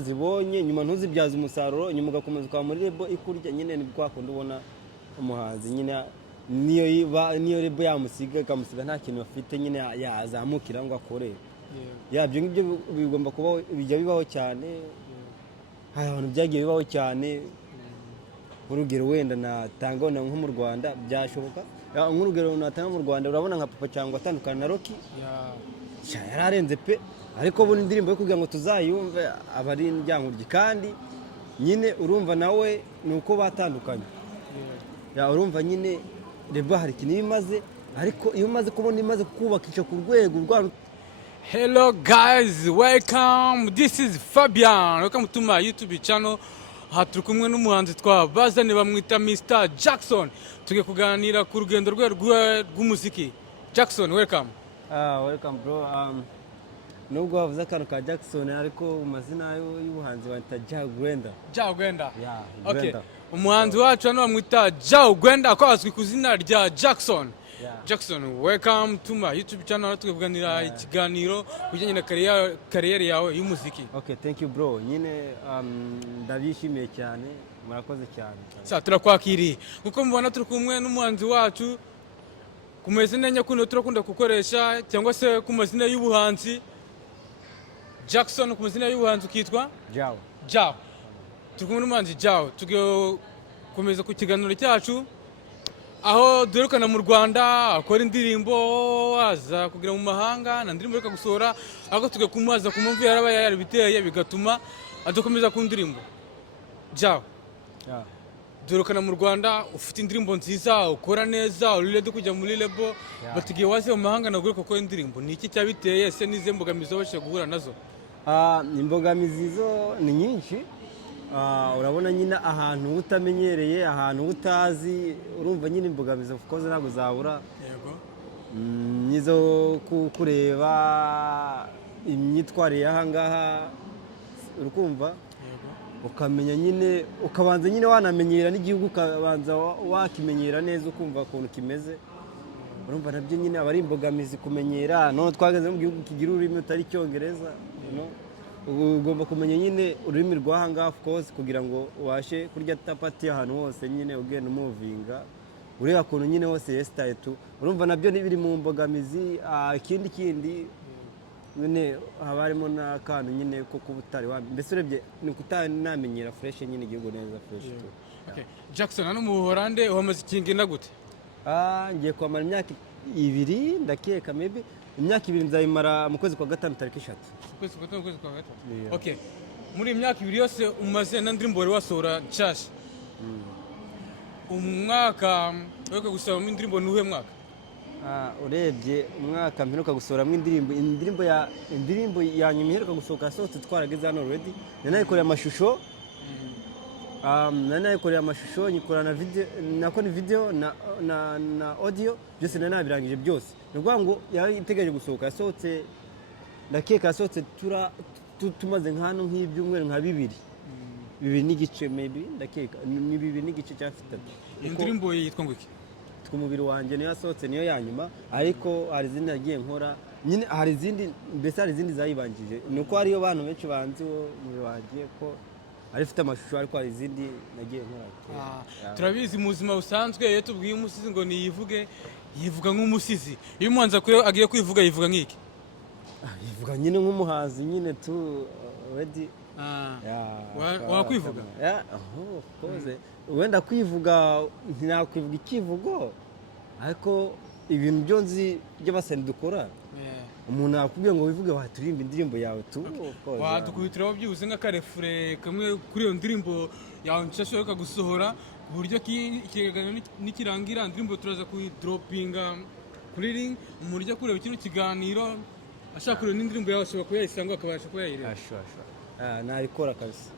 zibonye nyuma ntuzibyaza umusaruro nyuma ugakomeza ukaba muri rebo ikurya nyine ni kwa kundi ubona umuhanzi nyine niyo rebo yamusiga ikamusiga nta kintu bafite nyine yazamukira ngo akore ibyo ngibyo bigomba kubaho bijya bibaho cyane hari abantu byagiye bibaho cyane nk'urugero wenda natanga nko mu Rwanda byashoboka nk'urugero natanga mu Rwanda urabona nka Papa cyangwa atandukana na Rocky yararenze pe ariko ubu indirimbo yo kugira ngo tuzayumve aba ari indyankuryi kandi nyine urumva nawe ni uko batandukanye urumva nyine reba hari ikintu imaze ariko iyo umaze kubona imaze kubakisha ku rwego rwa Hello guys, welcome. This is Fabian. Welcome to my YouTube channel. Turi kumwe n'umuhanzi twabazanye bamwita Mr. Jackson. Tugiye kuganira ku rugendo rwe rw'umuziki. Jackson, welcome. Welcome bro. Nubwo wavuze akantu ka Jackson ariko mu mazina y'ubuhanzi bita Jagwenda. Jagwenda. Yeah, okay. Umuhanzi wacu hano bamwita Jagwenda ko azwi ku izina rya Jackson. Yeah. Jackson, welcome to my YouTube channel. Tugiye kuganira ikiganiro bijyanye na career yawe y'umuziki. Okay, thank you bro. Nyine ndabishimiye cyane. Murakoze cyane. Sa turakwakiriye. Kuko mubona turi kumwe n'umuhanzi wacu ku mazina nyakuno turakunda gukoresha cyangwa se ku mazina y'ubuhanzi. Jackson ku mazina y'ubuhanzi ukitwa Jao. Turi kumwe n'umuhanzi Jao. Tugiye komeza ku kiganiro cyacu aho duherukana mu Rwanda akora indirimbo aza kugira mu mahanga na ndirimbo reka gusohora aho tugiye kumuhaza ku mpamvu yaraba yarabiteye bigatuma adakomeza ku ndirimbo. Jao. Duherukana mu Rwanda ufite indirimbo nziza ukora neza urinde kujya muri lebo batugiye waze mu mahanga nagure koko indirimbo ni iki cyabiteye se nize mbogamizo bashe guhura nazo? Imbogamizi zo ni nyinshi. Urabona nyine ahantu utamenyereye ahantu utazi urumva nyine imbogamizi of course ntabwo zabura. Yego. Nizo kureba imyitwarire aha ngaha urukumva ukamenya nyine ukabanza nyine wanamenyera n'igihugu ukabanza wakimenyera neza ukumva ukuntu kimeze urumva nabyo nyine aba ari imbogamizi kumenyera none twageze mu gihugu kigira ururimi utari Icyongereza ugomba kumenya nyine ururimi rw'aha ngaha of course kugira ngo ubashe kurya tapati ahantu hose nyine ugenda umuvinga ureba ukuntu nyine hose yesitaye tu urumva nabyo biri mu mbogamizi. Ikindi nyine haba harimo n'akantu nyine ko kuba utari mbese urebye ni kutanamenyera fresh nyine igihugu neza fresh tu. Okay. Jackson hano mu Buholande uhamaze ikingina gute? Ngiye kwamara imyaka 2 ndakeka maybe imyaka 2 nzayimara mu kwezi kwa gatanu tariki 3. Kwezi kwa gatatu. Okay. Muri imyaka 2 yose umaze na ndirimbo wari wasohora nshyashya. Umwaka weka gusaba mu ndirimbo nuhe mwaka? Urebye umwaka mperuka gusohoramo indirimbo ya nyuma iheruka gusohoka yasohotse twarageze hano already nanayikoreye amashusho. Nanayikoreye amashusho nyikora na video nako ni video na audio byose nanabirangije byose ni ukuvuga ngo yitegereje gusohoka yasohotse ndakeka yasohotse tumaze nk'hano nk'ibyumweru nka 2 n'igice maybe ndakeka ni 2 n'igice cyafite. Indirimbo yitwa ngo iki? Umubiri wanjye niyo yasohotse niyo yanyuma ariko hari izindi nagiye nkora nyine hari izindi zayibanjije nuko hariyo bantu benshi banzi umubiri wanjye ko arifite amashusho ariko hari izindi nagiye nkora. Turabizi mu buzima busanzwe iyo tubwiye umusizi ngo yivuga nk'umusizi iyo umuhanzi agiye kwivuga yivuga nk'iki? Yivuga nyine nk'umuhanzi nyine tu already. Wakwivuga? Of course. Wenda kwivuga ntinakwivuga ikivugo ariko ibintu byo nzi by'abasani dukora umuntu akubwiye ngo wivuge waturimba indirimbo yawe tu wadukubitiraho byibuze nk'akarefure kamwe kuri iyo ndirimbo yawe nshasha yo gusohora ku buryo ikiganiro nikirangira indirimbo turaza kuyidropinga kuri link umuryo kureba kino kiganiro ashaka kureba n'indirimbo yawe ashobora kuba yayisanga akabasha kuba yayireba. Nabikora kabisa.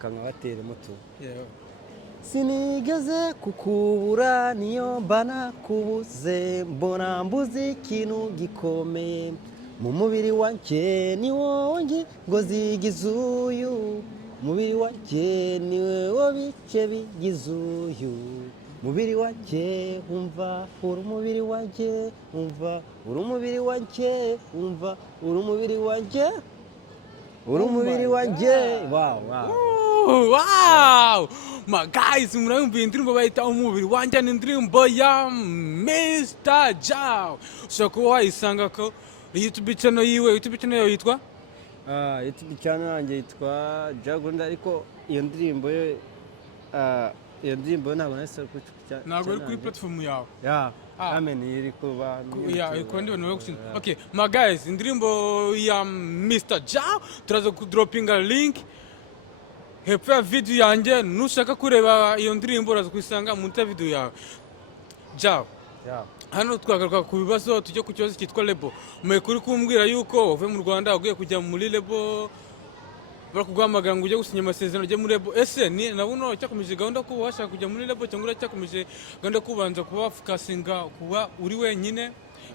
Kangabatere muto. Sinigeze kukubura niyo mbana kubuze mbona mbuze ikintu gikomeye mu mubiri wanjye ni wowe ngo zigize uyu mubiri wanjye ni wowe bice bigize uyu mubiri wanjye umva uri umubiri wanjye umva uri umubiri wanjye umva uri umubiri wanjye uri umubiri wanjye. Wow. Wow! My guys, murayumva indirimbo bayita umubiri wanjye, ni indirimbo ya Mr. Jao. Ushobora kuba wayisanga ko YouTube channel yiwe, YouTube channel yawe yitwa YouTube channel yanjye yitwa Jagunda, ariko iyo ndirimbo yo ntabwo nahise kuri channel. ntabwo iri kuri platform yawe. Amen, iri kuba Iko ndi bano gushinga. Okay, my guys, indirimbo ya Mr. Jao turaza kudropinga link hepfo ya video yanjye. Nushaka kureba iyo ndirimbo uraza kuyisanga munsi ya video yawe. Jao, hano twagaruka ku bibazo, tujye ku kibazo cyitwa lebo. Kuri kumbwira yuko uvuye mu Rwanda ugiye kujya muri lebo, barakuguhamagara ngo ujye gusinya amasezerano ujye muri lebo. Ese ni nabuno cyakomeje gahunda ko washaka kujya muri lebo, cyangwa cyakomeje gahunda kubanza kuba focusinga kuba uri wenyine,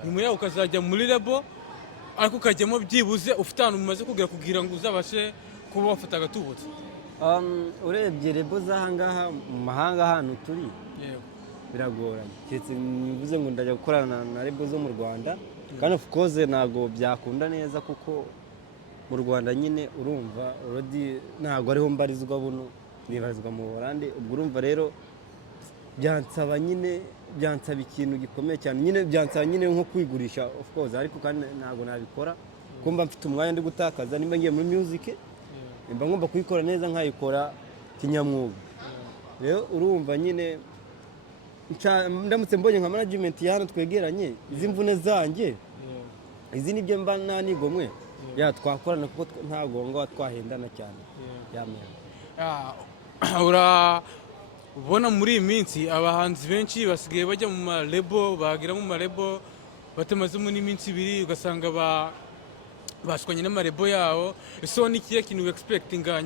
nyuma yaho ukazajya muri lebo, ariko ukajyamo byibuze ufite ahantu mumaze kugira ngo uzabashe kuba wafata agatubutse? Urebye lebo z'ahangaha mu mahanga hano turi Yego. biragoranye, keretse nivuze ngo ndajya gukorana na lebo zo mu Rwanda, kandi of course ntabwo byakunda neza kuko mu Rwanda nyine urumva already ntabwo ariho mbarizwa, buno nibarizwa mu Buholandi. Ubwo urumva rero byansaba ikintu gikomeye cyane, nyine byansaba nyine nko kwigurisha of course, ariko kandi ntabwo nabikora kuko mba mfite umwanya ndi gutakaza. Nimba ngiye muri music mba ngomba kuyikora neza, nkayikora kinyamwuga. Rero urumva nyine ndamutse mbonye nka management ya hano twegeranye, izi mvune zanjye izi nibyo mba nanigomwe twakorana, kuko ntabwo ngo twahendana cyane. Urabona muri iyi minsi abahanzi benshi basigaye bajya mu marebo, bagira mu marebo batamazemo n'iminsi ibiri ugasanga bashwanye n'amarebo yabo. Ese ni ikihe kintu expectinga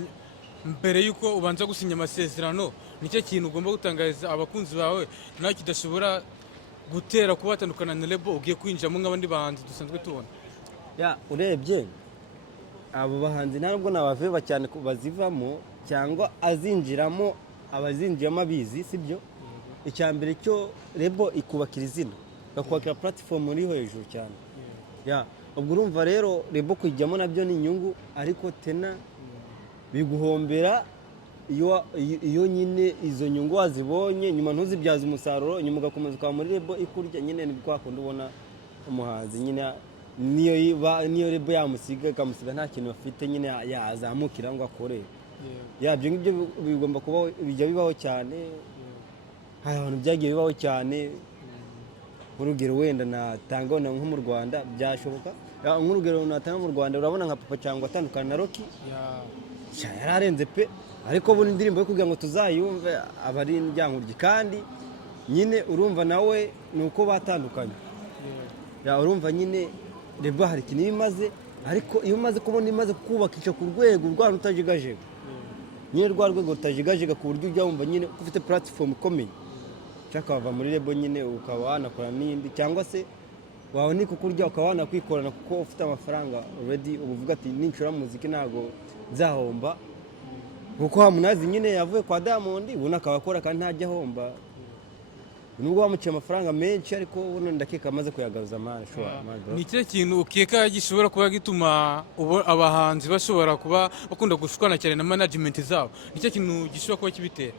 mbere yuko ubanza gusinya amasezerano? Nicyo kintu ugomba gutangariza abakunzi bawe nawe kidashobora gutera kuba batandukana na lebo ugiye kwinjiramo nk'abandi bahanzi dusanzwe tubona? Urebye abo bahanzi ntabwo nabaveba cyane bazivamo cyangwa azinjiramo, abazinjiramo abizi, sibyo? Icya mbere cyo lebo ikubakira izina, bakubakira platform iri hejuru cyane. Ubwo urumva rero lebo kujyamo nabyo ni inyungu, ariko tena biguhombera iyo nyine izo nyungu wazibonye nyuma ntuzibyaze umusaruro, nyuma ugakomeza ukaba muri lebo ikurya. Nyine ni kwa kundi ubona umuhanzi nyine niyo lebo yamusiga ikamusiga nta kintu bafite, nyine yazamukira ngo akore. Ibyo ngibyo bigomba kuba bijya bibaho cyane. Hari abantu byagiye bibaho cyane, nk'urugero wenda natanga nko mu Rwanda byashoboka. Nk'urugero natanga mu Rwanda, urabona nka Papa cyangwa atandukana na Rocky, yararenze pe, ariko buri indirimbo yo kugira ngo tuzayumve aba ari indyankuryi, kandi nyine urumva nawe ni uko batandukanye. Urumva nyine lebo hari ikintu imaze, ariko iyo umaze kubona imaze kubakisha ku rwego rw'ahantu utajegajega, nyine rwa rwego rutajegajega ku buryo ujya wumva nyine ko ufite platform ikomeye, ushaka wava muri lebo nyine ukaba wanakora n'indi, cyangwa se wawe ni kukurya ukaba wanakwikorana kuko ufite amafaranga already. Ubu uvuga ati ninshora muziki ntabwo nzahomba, kuko Harmonize nyine yavuye kwa Diamond, ubona akaba akora kandi ntajya ahomba, nubwo bamuciye amafaranga menshi, ariko ubuno ndakeka amaze kuyagaruza amana. Ni ikihe kintu ukeka gishobora kuba gituma abahanzi bashobora kuba bakunda gushwana cyane na management zabo? Ni ikihe kintu gishobora kuba kibitera?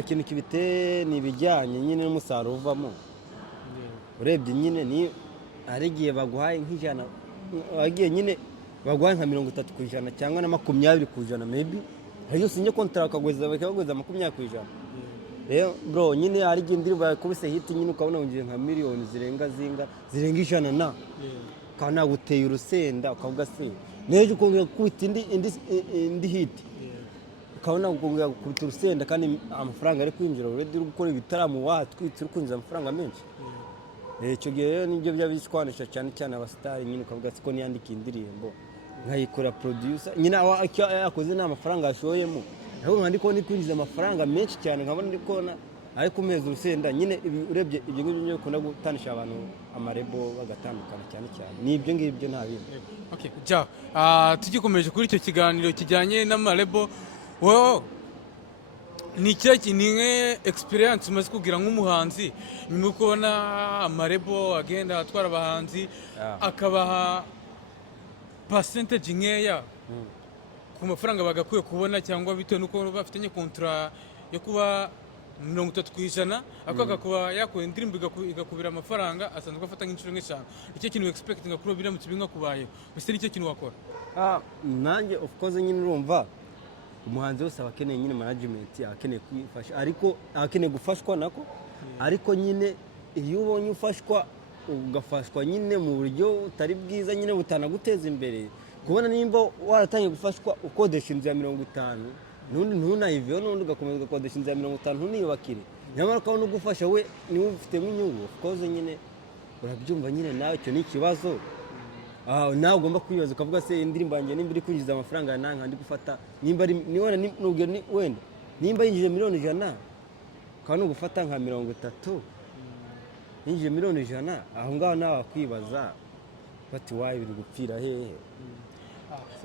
Ikintu kibiteye ni ibijyanye nyine n'umusaruro uvamo. Urebye nyine ni hari igihe baguhaye nk'ijana, wagiye nyine baguhaye nka 30% cyangwa na 20% maybe, ariko sinye contract bakagweza 20%. Rero bro nyine hari igihe indirimbo yakubise hit nyine ukabona ungiye nka miliyoni zirenga ijana na kandi naguteye urusenda, ukavuga se neje ukongera kubita indi hit, ukabona ukongera kubita urusenda, kandi amafaranga ari kwinjira already uri gukora ibitaramo watwitse uri kwinjiza amafaranga menshi. Icyo gihe rero nibyo byabishwanisha cyane cyane abasitari, nyine ukavuga ko niyandika indirimbo nkayikora producer, nyine yakoze n'amafaranga yashoyemo, ahubwo nkandiko ni kwinjiza amafaranga menshi cyane, nkabona ndikona ariko meza urusenda. Nyine urebye ibyo ngibyo byo kunda gutanisha abantu amarebo bagatandukana cyane cyane, ni ibyo ngibyo nta bindi. Okay, tugikomeje kuri icyo kiganiro kijyanye n'amarebo, wowe ni ikihe experience umaze kugira nk'umuhanzi nyuma yo kubona amarebo agenda atwara abahanzi akabaha percentage nkeya ku mafaranga bagakwiye kubona cyangwa bitewe n'uko bafitanye kontra yo kuba 30% ariko agakuba yakuye indirimbo igakubira amafaranga asanzwe afata nk'inshuro nk'eshanu. Icyo kintu expecting kuri biramutse bingakubayeho mbese nicyo kintu wakora? Nanjye of course nyine urumva umuhanzi wese aba akeneye nyine management, akeneye kwifasha, ariko akeneye gufashwa nako, ariko nyine iyo ubonye ufashwa ugafashwa nyine mu buryo utari bwiza nyine butanaguteza imbere, kubona nimba waratangiye gufashwa ukodesha inzu ya 50 n'undi ntunayiveho, n'undi ugakomeza ugakodesha inzu ya 50 ntuniyubakire, nyamara ukabona ugufasha we niwe ufitemo inyungu, of course nyine urabyumva nyine nawe icyo ni ikibazo. Nawe ugomba kwibaza ukavuga se indirimbo yanjye nimba iri kwinjiza amafaranga nanka ndi gufata, nimba ari wenda nimba yinjije miliyoni 100 kandi ugufata nka 30 yinjije miliyoni 100, aho ngaho nawe wakwibaza bati wayi biri gupfira hehe.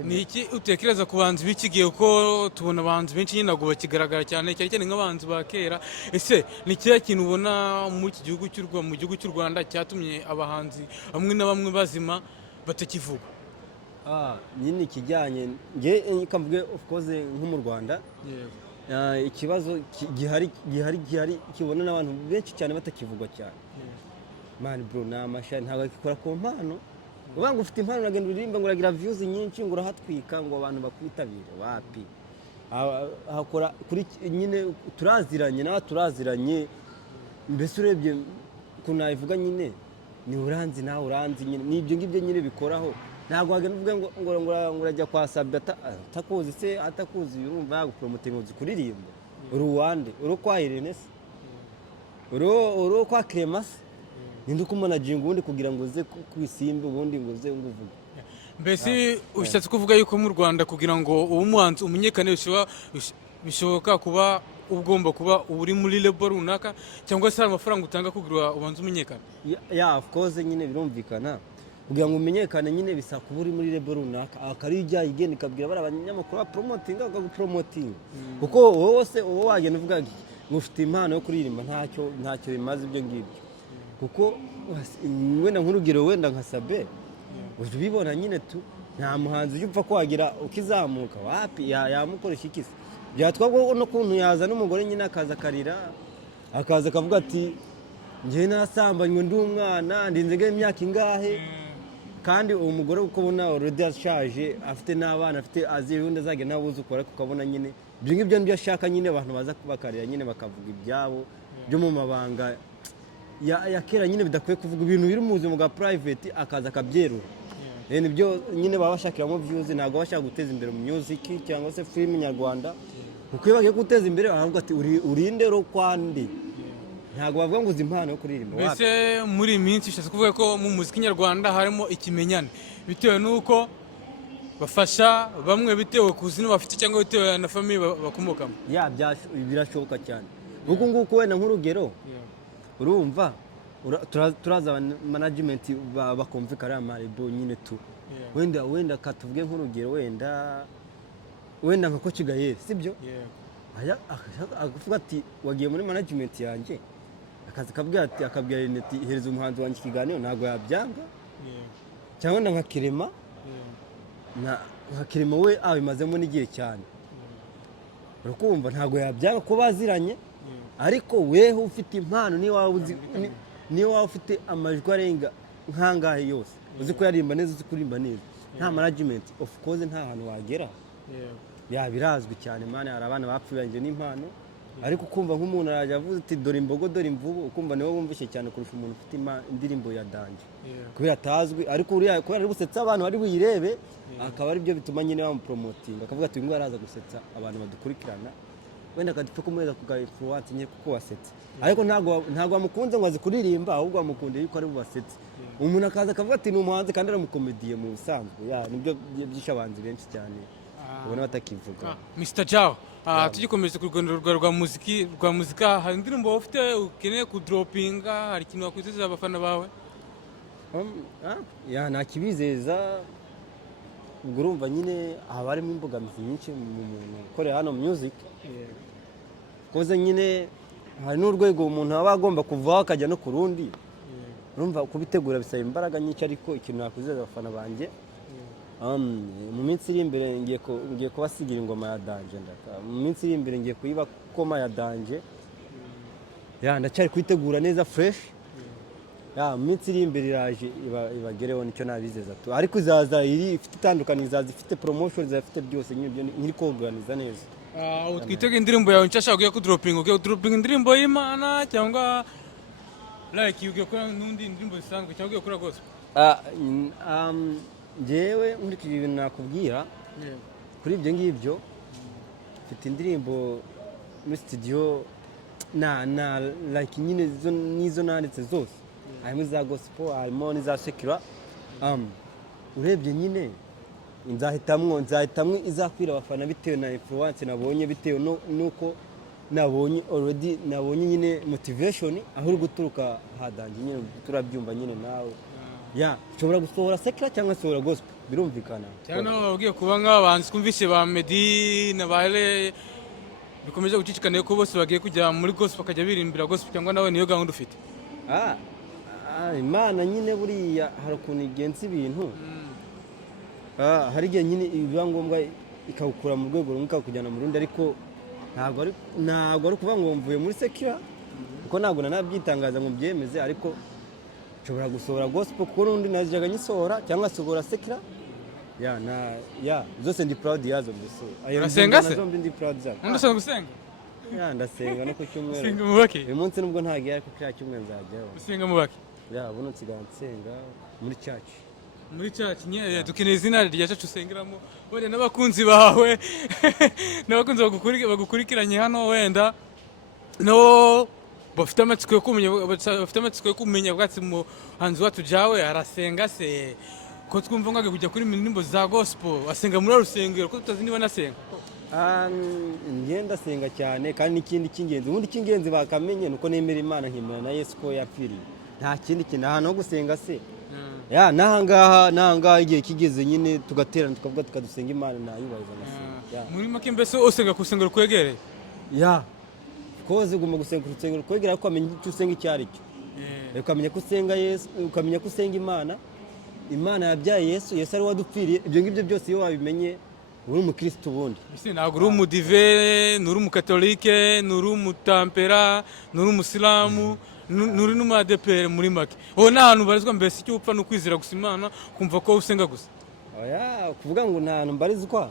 Ni iki utekereza ku banzi b'iki gihe uko tubona abanzi benshi nyine ntabwo bakigaragara cyane cyane nk'abanzi ba kera? Ese ni kihe kintu ubona mu gihugu cy'u Rwanda cyatumye abahanzi bamwe na bamwe bazima batakivuga? Nyine ikijyanye nge kamvuge of course nko mu Rwanda ikibazo gihari kibona n'abantu benshi cyane batakivugwa cyane. Man bro, namashani ntabwo akikora ku mpano, uvuga ngo ufite impano uragenda uririmba ngo uragira views nyinshi ngo urahatwika ngo abantu bakwitabire, wapi? Hakora kuri nyine turaziranye mbese urebye kunayivuga nyine ni uranzi nawe uranzi nyine nibyo ngibyo nyine bikoraho. Ntabwo wagenda uvuga ngo urajya kwa Sabia atakuzi se atakuzi, urumva yagupromoting uzi kuririmba uruwande uro kwa Irene se uro kwa Clemas ninde ukumanaginga ubundi kugira ngo uze kwisimba ubundi ngo uze nguvuge. Mbese ushatse kuvuga yuko mu Rwanda kugira ngo uwo muhanzi umenyekane bishoboka kuba ugomba kuba uri muri label runaka cyangwa se amafaranga utanga kugira ubanze umenyekane? Of course nyine birumvikana kugira ngo umenyekane nyine bisa kuba uri muri label runaka, akari ijya igenda ikabwira bari abanyamakuru promoting akagupromoting, kuko wowe se wowe wagenda uvuga ngo ufite impano yo kuririmba ntacyo bimaze ibyo ngibyo, kuko wenda nk'urugero wenda nka Sabe uje ubibona nyine nta muhanzi ujya upfa kwagira ukizamuka, wapi yamukoresha iki se? Byatwabwo no kuntu yaza n'umugore nyine akaza karira akaza akavuga ati njye nasambanywe ndi umwana ndinzege imyaka ingahe, kandi uwo mugore uko ubona already ashaje afite n'abana afite azirunda zage nabuzukora, ukabona nyine ibyo ngibyo nibyo ashaka nyine abantu baza kubakarira nyine bakavuga ibyabo byo mu mabanga ya kera nyine bidakwiye kuvuga ibintu biri mu buzima bwa private akaza akabyerura. Nibyo nyine baba bashakiramo views, ntabwo bashaka guteza imbere mu music cyangwa se film nyarwanda, kuko iyo bagiye guteza imbere baravuga ati urinde ro kwandi, ntabwo bavuga ngo uzi impano yo kuririmba. Mbese muri iyi minsi ushatse kuvuga ko mu muziki nyarwanda harimo ikimenyane bitewe n'uko bafasha bamwe bitewe ku zina bafite cyangwa bitewe na famille bakomokamo? Birashoboka cyane kuko nguko wenda nk'urugero urumva turaza management bakumvikana amaribo nyine wenda katuvuge nk'urugero wenda nka Coach Gael sibyo, akavuga ati wagiye muri management yanjye akazi akabwira Reneti hereza umuhanzi wanjye ikiganiro, ntabwo yabyanga. Cyangwa nka Kirema we abimazemo n'igihe cyane, urakumva ntabwo yabyanga ko baziranye, ariko weho ufite impano niyo waba ufite amajwi arenga nkangahe yose uzi ko yarimba neza uzi kurimba neza, nta management of course nta hantu wagera. Birazwi cyane mane, hari abana bapfiranye n'impano, ariko ukumva nk'umuntu araje avuze ati dore imbogo dore imvubu, ukumva niwe wumvise cyane kurusha umuntu ufite indirimbo ya danje kubera atazwi, ariko kubera ari gusetsa abantu bari buyirebe akaba ari byo bituma nyine bamupromoting, akavuga ati ngo araza gusetsa abantu badukurikirana, wenda akadupfa kumuheza kuga influence nye kuko wasetse, ariko ntago bamukunze ngo azi kuririmba, ahubwo bamukunde yuko ari bubasetse. Umuntu akaza akavuga ati ni umuhanzi kandi ari umukomediye mu busanzwe, nibyo byisha abanzi benshi cyane ubona batakivuga. Mr. Jao, tugikomeza ku rugendo rwa muzika, hari indirimbo ufite ukeneye kudropinga, hari ikintu wakwizeza abafana bawe? Nakibizeza, ubwo urumva nyine haba harimo imbogamizi nyinshi mu muntu ukorera hano music, koze nyine hari n'urwego umuntu aba agomba kuvaho akajya no ku rundi, urumva kubitegura bisaba imbaraga nyinshi, ariko ikintu nakwizeza abafana banjye mu minsi iri imbere ngiye kubasigira ingoma ya danje mu minsi iri imbere ngiye kuyibakoma ya danje ndacyari kuyitegura neza fresh mu minsi iri imbere iraje ibagereho nicyo nabizeza tu ariko izaza ifite itandukanye izaza ifite promotion izafite byose nyiri kuorganiza neza twitega indirimbo yawe nshasha ugiye kudropinga indirimbo y'Imana cyangwa like ugiye gukora n'undi indirimbo zisanzwe cyangwa ugiye gukora gospel njyewe nkurikije ibintu nakubwira kuri ibyo ngibyo mfite indirimbo muri studio like nyine nizo nanditse zose harimo iza gospel harimo n'iza secular urebye nyine nzahitamwo izakwira abafana bitewe na influence nabonye bitewe nuko nabonye nyine motivation aho uri guturuka hadanje nyine turabyumva nyine nawe ushobora gusohora secular cyangwa sohora gospel birumvikana cyangwa babwiye kuba nk'abanzi twumvise ba Meddy na Baile bikomeje gucicikana ko bose bagiye kujya muri gospel bakajya birimbira gospel cyangwa nawe niyo gahunda ufite Imana nyine buriya hari ukuntu igenza ibintu hari igihe nyine biba ngombwa ikawukura mu rwego rumwe ikawukujyana mu rundi ariko ntabwo ari ukuvuga ngo mvuye muri secular kuko ntabwo nanabyitangaza ngo byemeze ariko nshobora gusohora gospel kuko n'undi nazijaga nyisohora cyangwa sohora secular zose ndi proud yazo mbese urasenga se ndi proud zazo ndasenga gusenga ndasenga no ku cyumweru usenga mu baki uyu munsi nubwo ntagiye ariko kiriya cyumweru nzajyaho usenga mu baki buno nsigaye nsenga muri church dukeneye izina rya church usengeramo wenda n'abakunzi bawe n'abakunzi bagukurikiranye hano wenda no bafite amatsiko yo kumenya bwatsi mu hanzi wacu jawe arasenga se ko twumva ngo kujya kuri indirimbo za gospel asenga muri rusengero ko tutazi niba nasenga ngenda senga cyane kandi n'ikindi cy'ingenzi ubundi cy'ingenzi bakamenye nuko nemera Imana nkimana na Yesu ko yapfiriye nta kindi kintu ahantu ho gusenga se n'ahangaha igihe kigeze nyine tugaterana tukavuga tukadusenga Imana ntayubahiriza amasenga muri make mbese usenga ku rusengero rukwegereye koze ugomba gusenga ku rusengero rukwegereye ariko ukamenya icyo usenga icyo ari cyo ukamenya ko usenga Yesu ukamenya ko usenga Imana yabyaye Yesu ari wadupfiriye ibyo ngibyo byose iyo wabimenye uri umukristo ubundi ntabwo uri umudive nturi umukatolike nturi umutampera nturi umusilamu nturi n'umadepere muri make wowe nta hantu ubarizwa mbese icyo upfa ni ukwizera gusa Imana kumva ko usenga gusa kuvuga ngo nta hantu mbarizwa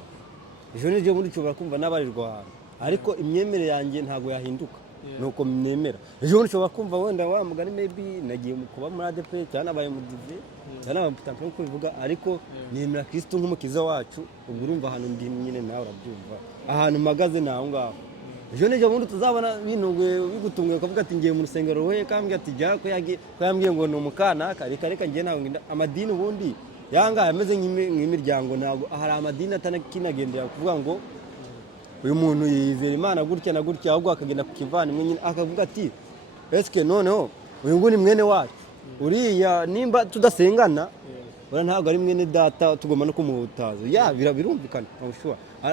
ejo n'ejo bundi nshobora kumva n'abarirwa ahantu ariko imyemerere yanjye ntabwo yahinduka nuko nemera ejo bundi nshobora kumva wenda wa mugani maybe nagiye kuba muri ADP cyangwa nabaye mu dive cyangwa abamutampera uko bivuga ariko nemera Kristo nk'umukiza wacu ubwo urumva ahantu ndi nyine nawe urabyumva ahantu mpagaze ni aho ngaho ejo n'ejo bundi tuzabona bigutunguye ukavuga ati ngiye mu rusengero we kambwiye ati jya ko yambwiye ngo ni umukanaka reka ngiye ntabwo amadini ubundi yanga ameze nk'imiryango ntabwo hari amadini atanakinagendera kuvuga ngo uyu muntu yizera Imana gutya na gutya ahubwo akagenda ku kivandimwe nyine akavuga ati eske noneho uyu nguyu ni mwene wacu uriya nimba tudasengana ntabwo ari mwene data tugomba no kumuhutaza birumvikana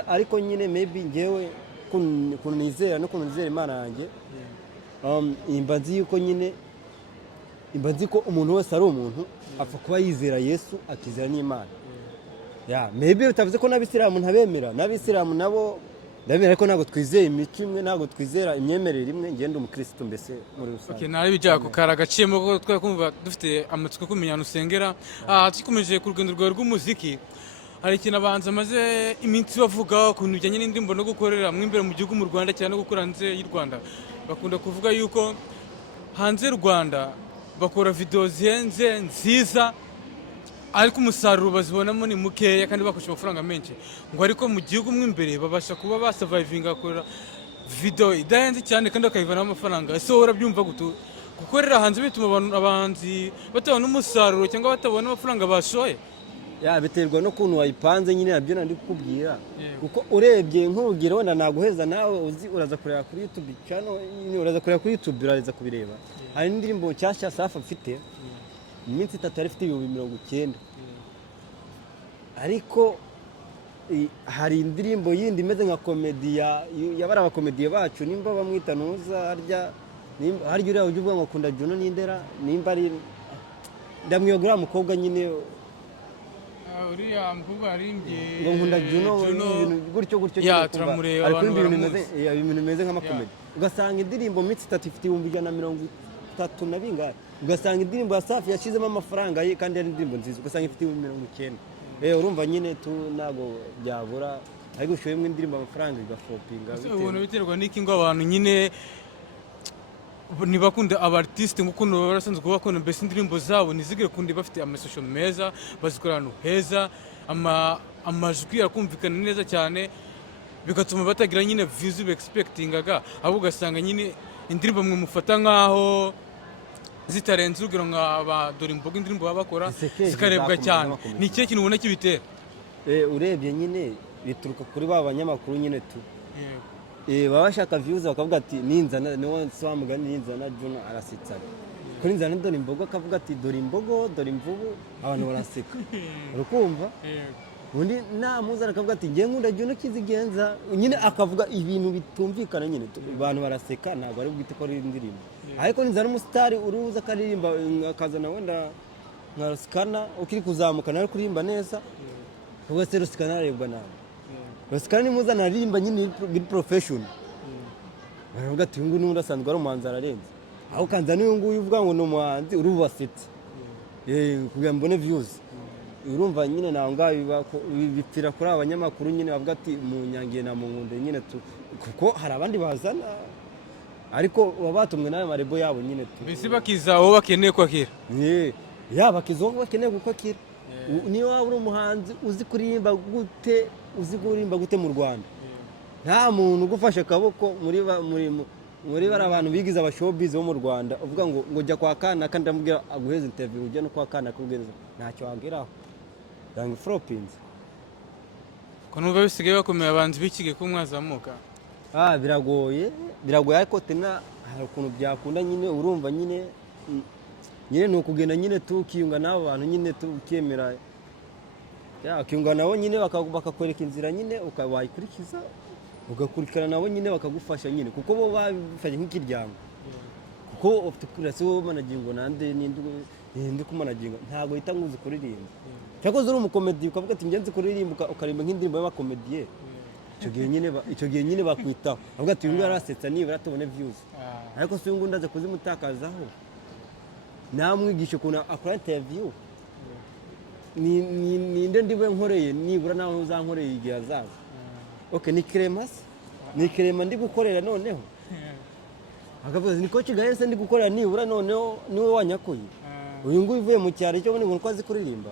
ariko nyine maybe ngewe ukuntu nizera no ukuntu nizera Imana yanjye imba nzi yuko nyine imba nzi ko umuntu wese ari umuntu apfa kuba yizera Yesu akizera n'Imana maybe bitavuze ko n'abisilamu ntabemera n'abisilamu nabo ndabemera ariko ntabwo twizeye imico imwe ntabwo twizera imyemerere imwe ngenda umukristo mbese muri rusange nawe bijya ku kara gaciyemo ko twakumva dufite amatsiko kumenya ahantu usengera twikomeje ku rugendo rwawe rw'umuziki hari ikintu abanza amaze iminsi bavuga ukuntu bijyanye n'indirimbo no gukorera imbere mu gihugu mu Rwanda cyane no gukora hanze y'u Rwanda bakunda kuvuga yuko hanze y'u Rwanda bakora video zihenze nziza ariko umusaruro bazibonamo ni mukeya kandi bakoresha amafaranga menshi ngo ariko mu gihugu mo imbere babasha kuba basavayivinga bakora video idahenze cyane kandi bakayivanaho amafaranga ese wowe urabyumva gukorera hanze bituma abahanzi batabona umusaruro cyangwa batabona amafaranga bashoye biterwa n'ukuntu wayipanze nyine nabyo nandi kukubwira kuko urebye nk'urugero wenda naguheza nawe uzi uraza kureba kuri YouTube channel uraza kureba kuri YouTube uraza kubireba hari indirimbo nshyashya Safi afite iminsi 3 yari ifite 90 ariko hari indirimbo yindi imeze nka komediya yabara abakomediye bacu nimba bamwita Ntuza harya uriya ujya uvuga ngo akunda Juno n'Indera nimba ari ndamwiyogora mukobwa nyine uriya mukobwa yarimbye ngo nkunda Juno ibintu gutyo gutyo Ya, nyine kumva, turamureba, ariko abantu ibintu baramuzi. bimeze ibintu bimeze nk'amakomedi ugasanga indirimbo mu minsi 3 ifite 130 na bingahe ugasanga indirimbo ya Safi yashizemo amafaranga ye kandi ari indirimbo nziza ugasanga ifite 90 urumva nyine ntago byabura ariko ushoyemwe indirimbo amafaranga igafopinga ubona biterwa n'iki ngo abantu nyine ntibakunda abartiste nk'ukuntu baba barasanzwe bakunda mbese indirimbo zabo ntizigire kundi bafite amasosho meza bazikora ahantu heza amajwi akumvikana neza cyane bigatuma batagira nyine views expectingaga ahubwo ugasanga nyine indirimbo mwe mufata nkaho zitarenze urugero nka dore imboga indirimbo baba bakora zikarebwa cyane ni ikihe kintu ubona kibitera urebye nyine bituruka kuri ba banyamakuru nyine tu baba bashaka views bakavuga ati ninzana niwo swamugani ninzana Juno arasitsa kuri ninzana dore imbogo akavuga ati dore imbogo dore imvubu abantu baraseka urukumva undi namuzana akavuga ati ngiye nkunda Juno kizigenza nyine akavuga ibintu bitumvikana nyine abantu baraseka ntabwo ari bwite ko ari indirimbo ariko ninzana umusitari uruza akaririmba akazana wenda nka Rusikana ukiri kuzamuka nawe kuririmba neza ubwo se Rusikana arebwa nawe Rusikana ni muzana aririmba nyine good profession baravuga ati uyu nguyu n'undi asanzwe ari umuhanzi ararenze aho kanza n'uyu nguyu uvuga ngo ni umuhanzi urubasetse kugira mbone views urumva nyine naho ngaho bipfira kuri abanyamakuru nyine bavuga ati mu nyangiye na mu nkunde nyine kuko hari abandi bazana ariko baba batumwe n'ayo marebo yabo nyine mbese bakiza aho bakeneye kwakira bakiza aho bakeneye gukwakira niyo waba uri umuhanzi uzi kuririmba gute mu Rwanda nta muntu ugufashe akaboko muri bari abantu bigize abashowbiz bo mu Rwanda uvuga ngo jya kwa Kanaka ndamubwira aguheza interview ujya no kwa Kanaka ubwiriza ntacyo wageraho yanga floppings ko numva bisigaye bakomeye abanzi bikige ko mwazamuka biragoye ariko tena hari ukuntu byakunda nyine urumva nyine ni ukugenda nyine tukiyunga n'abo bantu nyine tukemera ukiyunga nabo nyine bakakwereka inzira nyine wayikurikiza ugakurikirana nabo nyine bakagufasha nyine kuko bo babifashe nk'ikiryango kuko ufite kurasi wo managingo nande ndi kumanagingo ntago hita nguzi kuririmba cyakoze uri umukomedi ukavuga ati ngenzi kuririmba ukarimba nk'indirimbo y'abakomediye icyo gihe nyine bakwitaho avuga ati uyu nguyu arasetsa nibura tubone views ariko si uyu nguyu ndaza kuzimutakazaho namwigisha ukuntu akora interview ninde ndiwe nkoreye nibura nawe uzankoreye igihe azaza ni Clement ndi gukorera noneho akavuga ni ko Kigali se ndi gukorera nibura noneho niwe wanyakuye uyu nguyu uvuye mu cyaro cyo bone ngo kwazi kuririmba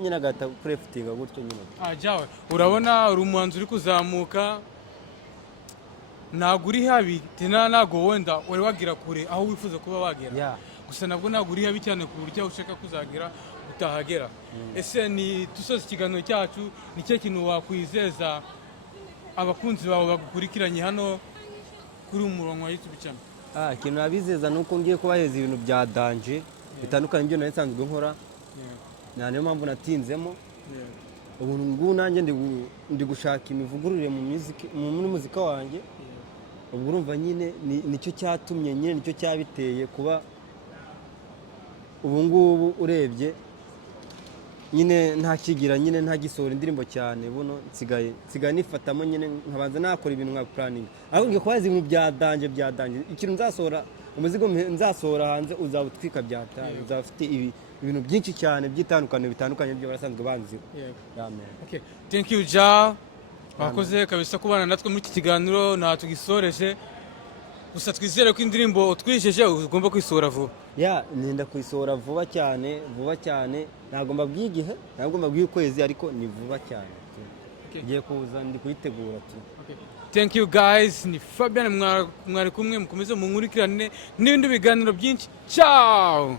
nyine agata prefutinga gutyo nyine jawe urabona uri umuhanzi uri kuzamuka ntabwo uri habi tena ntabwo wenda wari wagira kure aho wifuza kuba wagera gusa nabwo ntabwo uri habi cyane ku buryo ushaka kuzagera utahagera ese ni dusoza ikiganiro cyacu ni cyo kintu wakwizeza abakunzi bawe bagukurikiranye hano kuri umurongo wa YouTube channel ikintu nabizeza nuko ngiye kubaheza ibintu bya danje bitandukanye n'ibyo nari nsanzwe nkora niyo mpamvu natinzemo ubu ngubu nanjye ndi gushaka imivugurure muri muzika wanjye ubwo urumva nyine nicyo cyatumye nyine nicyo cyabiteye kuba ubu ngubu urebye nyine ntakigira nyine ntagisohora indirimbo cyane buno nsigaye nifatamo nyine nkabanza nakora ibintu nka planning ahubwo ngiye kubaza ibintu byadanje ikintu nzasohora umuzigo nzasohora hanze uzaba utwika byataye uzaba ufite ibintu byinshi cyane bitandukanye byo barasanzwe banzi okay thank you ja bakoze kabisa kubana natwe muri iki kiganiro nta tugisoreje gusa twizere ko indirimbo utwijeje ugomba kwisohora vuba ninda kwisohora vuba cyane ntabwo mbabwiye igihe ntabwo mbabwiye ukwezi ariko ni vuba cyane ngiye kuza ndi kuyitegura thank you guys ni Fabian mwari kumwe mukomeze munkurikirane n'ibindi biganiro byinshi ciao